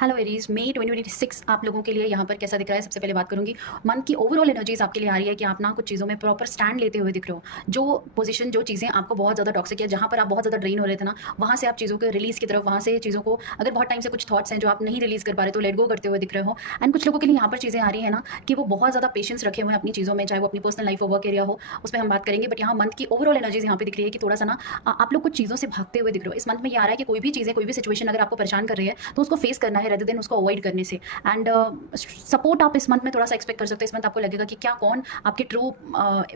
Hello Aries, मई 2026 आप लोगों के लिए यहाँ पर कैसा दिख रहा है। सबसे पहले बात करूंगी मंथ की ओवरऑल एनर्जीज आपके लिए आ रही है कि आप ना कुछ चीज़ों में प्रॉपर स्टैंड लेते हुए दिख रहे हो। जो पोजीशन, जो चीज़ें आपको बहुत ज़्यादा टॉक्सिक है, जहाँ पर आप बहुत ज़्यादा ड्रेन हो रहे थे ना, वहाँ से आप चीज़ों के रिलीज़ की तरफ, वहाँ से चीज़ों को, अगर बहुत टाइम से कुछ थॉट्स हैं जो आप नहीं रिलीज़ कर पा रहे तो लेट गो करते हुए दिख रहे हो। एंड कुछ लोगों के लिए यहाँ पर चीज़ें आ रही है ना कि वो बहुत ज़्यादा पेशेंस रखे हुए हैं अपनी चीज़ों में, चाहे वो अपनी पर्सनल लाइफ हो, वर्क एरिया हो, उसमें हम बात करेंगे। बट यहाँ मंथ की ओवरऑल एनर्जीज यहाँ पे दिख रही है कि थोड़ा सा ना आप लोग कुछ चीज़ों से भागते हुए दिख रहे हो। इस मंथ में ये आ रहा है कि कोई भी चीज़ें, कोई भी सिचुएशन अगर आपको परेशान कर रही है तो उसको फेस करना है रेदर देन उसको अवॉइड करने से। एंड सपोर्ट आप इस मंथ में थोड़ा सा एक्सपेक्ट कर सकते हो। इस मंथ आपको लगेगा कि क्या कौन आपके ट्रू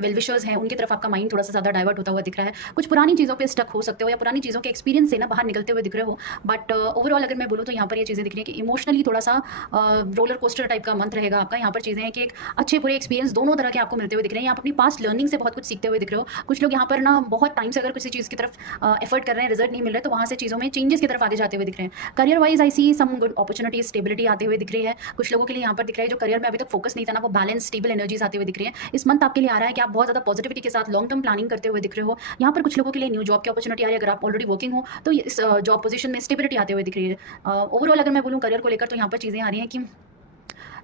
वेल विशर्स हैं, उनकी तरफ आपका माइंड थोड़ा सा ज़्यादा डाइवर्ट होता हुआ दिख रहा है। कुछ पुरानी चीज़ों पे स्टक हो सकते हो या पुरानी चीज़ों के एक्सपीरियंस से ना बाहर निकलते हुए दिख रहे हो। बट ओवरऑल अगर मैं बोलूँ तो यहाँ पर ये चीज़ें दिख रही है कि इमोशनली थोड़ा सा रोलर कोस्टर टाइप का मंथ रहेगा आपका। यहाँ पर चीज़ें हैं कि एक अच्छे बुरे एक्सपीरियंस दोनों तरह के आपको मिलते हुए दिख रहे हैं। आप अपनी पास्ट लर्निंग से बहुत कुछ सीखते हुए दिख रहे हो। कुछ लोग यहाँ पर ना बहुत टाइम से अगर किसी चीज़ की तरफ एफर्ट कर रहे हैं, रिजल्ट नहीं मिल रहा है, तो वहाँ से चीज़ों में चेंजेस की तरफ आगे जाते हुए दिख रहे हैं। Career wise I see some good opportunities, stability आते हुए दिख रही है। कुछ लोगों के लिए यहाँ पर दिख रहा है जो करियर में अभी तक फोकस नहीं था ना, वो बैलेंस स्टेबल एनर्जीज आते हुए दिख रही है। इस मंथ आपके लिए आ रहा है कि आप बहुत ज़्यादा पॉजिटिविटी के साथ लॉन्ग टर्म प्लानिंग करते हुए दिख रहे हो। यहाँ पर कुछ लोगों के लिए न्यू जॉब की अपॉर्चुनिटी आ रही है। अगर आप ऑलरेडी वर्किंग हो तो इस जॉब पोजीशन में स्टेबिलिटी आते हुए दिख रही है। ओवरऑल अगर मैं बोलूँ करियर को लेकर तो यहाँ पर चीज़ें आ रही हैं कि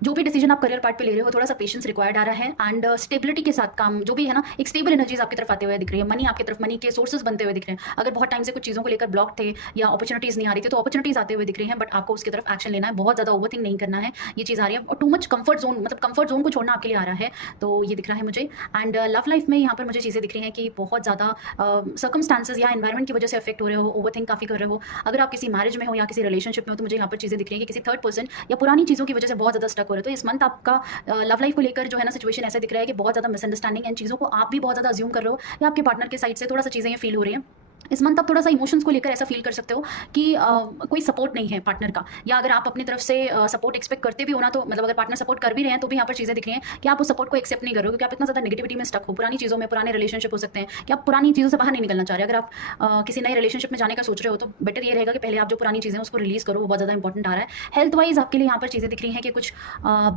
जो भी डिसीजन आप करियर पार्ट पे ले रहे हो, थोड़ा सा पेशेंस रिक्वायर्ड आ रहा है। एंड स्टेबिलिटी के साथ काम जो भी है ना, एक स्टेबल एनर्जीज आपकी तरफ आते हुए दिख रही है। मनी आपकी तरफ, मनी के सोर्सेज बनते हुए दिख रहे हैं। अगर बहुत टाइम से कुछ चीज़ों को लेकर ब्लॉक थे या अपॉर्चुनिटीज नहीं आ रही थी तो अपॉर्चुनिटीज आते हुए दिख रही हैं। बट आपको उसकी तरफ एक्शन लेना है, बहुत ज़्यादा ओवरथिंक नहीं करना है। ये चीज़ आ रही है। और टू मच कंफर्ट जोन, मतलब कंफर्ट जोन को छोड़ना आपके लिए आ रहा है, तो ये दिख रहा है मुझे। एंड लव लाइफ में यहाँ पर मुझे चीज़ें दिख रही हैं कि बहुत ज़्यादा सर्कमस्टांसेस या एनवायरमेंट की वजह से अफेक्ट हो रहे हो, ओवरथिंक काफ़ी कर रहे हो। अगर आप किसी मैरिज में हो या किसी रिलेशनशिप में हो तो मुझे यहाँ पर चीज़ें दिख रही हैं कि किसी थर्ड पर्सन या पुरानी चीज़ों की वजह से बहुत ज़्यादा स्टक हो रहे हो। तो इस मंथ आपका लव लाइफ को लेकर जो है ना सिचुएशन ऐसा दिख रहा है कि बहुत ज़्यादा मिसअंडरस्टैंडिंग एंड चीज़ों को आप भी बहुत ज़्यादा अज्यूम कर रहे हो या आपके पार्टनर के साइड से थोड़ा सा चीज़ें ये फील हो रही हैं। इस मंथ आप थोड़ा सा इमोशंस को लेकर ऐसा फील कर सकते हो कि कोई सपोर्ट नहीं है पार्टनर का, या अगर आप अपनी तरफ से सपोर्ट एक्सपेक्ट करते भी हो ना, तो मतलब अगर पार्टनर सपोर्ट कर भी रहे हैं तो भी यहाँ पर चीज़ें दिख रही हैं कि आप उस सपोर्ट को एक्सेप्ट नहीं कर रहे हो, क्योंकि आप इतना ज़्यादा नेगेटिविटी में स्टक हो, पुरानी चीज़ों में, पुराने रिलेशनशिप हो सकते हैं कि आप पुरानी चीज़ों से बाहर नहीं निकलना चाह रहे। अगर आप किसी नए रिलेशनशिप में जाने का सोच रहे हो तो बेटर ये रहेगा कि पहले आप जो पुरानी चीज़ें उसको रिलीज़ करो, वो बहुत ज़्यादा इंपॉर्टेंट आ रहा है। हेल्थ वाइज आपके लिए यहाँ पर चीज़ें दिख रही हैं कि कुछ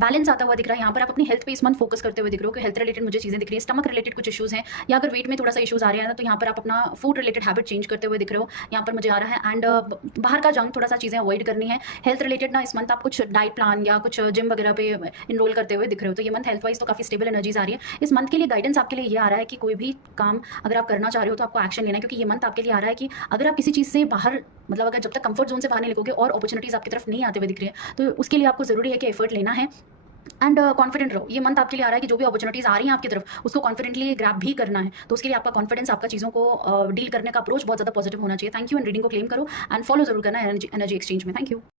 बैलेंस आता हुआ दिख रहा है। यहाँ पर आप अपनी हेल्थ पे इस मंथ फोकस करते हुए दिख रहे हो कि हेल्थ रिलेटेड मुझे चीज़ें दिख रही है। स्टमक रिलेटेड कुछ इशूज़ हैं या अगर वेट में थोड़ा सा इशूज़ आ रहे हैं ना, तो यहाँ पर आप अपना फूड रिलेटेड हैबिट चेंज करते हुए दिख रहे हो, यहाँ पर मुझे आ रहा है। एंड बाहर का जंक थोड़ा सा चीज़ें अवॉइड करनी है। हेल्थ रिलेटेड ना इस मंथ आप कुछ डाइट प्लान या कुछ जिम वगैरह पे इनरोल करते हुए दिख रहे हो, तो ये मंथ हेल्थ वाइज तो काफ़ी स्टेबल एनर्जीज आ रही है। इस मंथ के लिए गाइडेंस आपके लिए ये आ रहा है कि कोई भी काम अगर आप करना चाह रहे हो तो आपको एक्शन लेना है, क्योंकि ये मंथ आपके लिए आ रहा है कि अगर आप किसी चीज़ से बाहर, मतलब अगर जब तक कंफर्ट जोन से बाहर नहीं निकलोगे और अपॉर्चुनिटीज़ आपकी तरफ नहीं आते हुए दिख रही है, तो उसके लिए आपको ज़रूरी है कि एफर्ट लेना है। एंड कॉन्फिडेंट रहो। ये मंथ आपके लिए आ रहा है कि जो भी अपॉर्चुनिटीज़ आ रही हैं आपकी तरफ उसको कॉन्फिडेंटली ग्रैब भी करना है, तो उसके लिए आपका कॉन्फिडेंस, आपका चीज़ों को डील करने का अप्रोच बहुत ज़्यादा पॉजिटिव होना चाहिए। Thank you. एंड रीडिंग को क्लेम करो एंड फॉलो जरूर करना एनर्जी एक्सचेंज में। Thank you.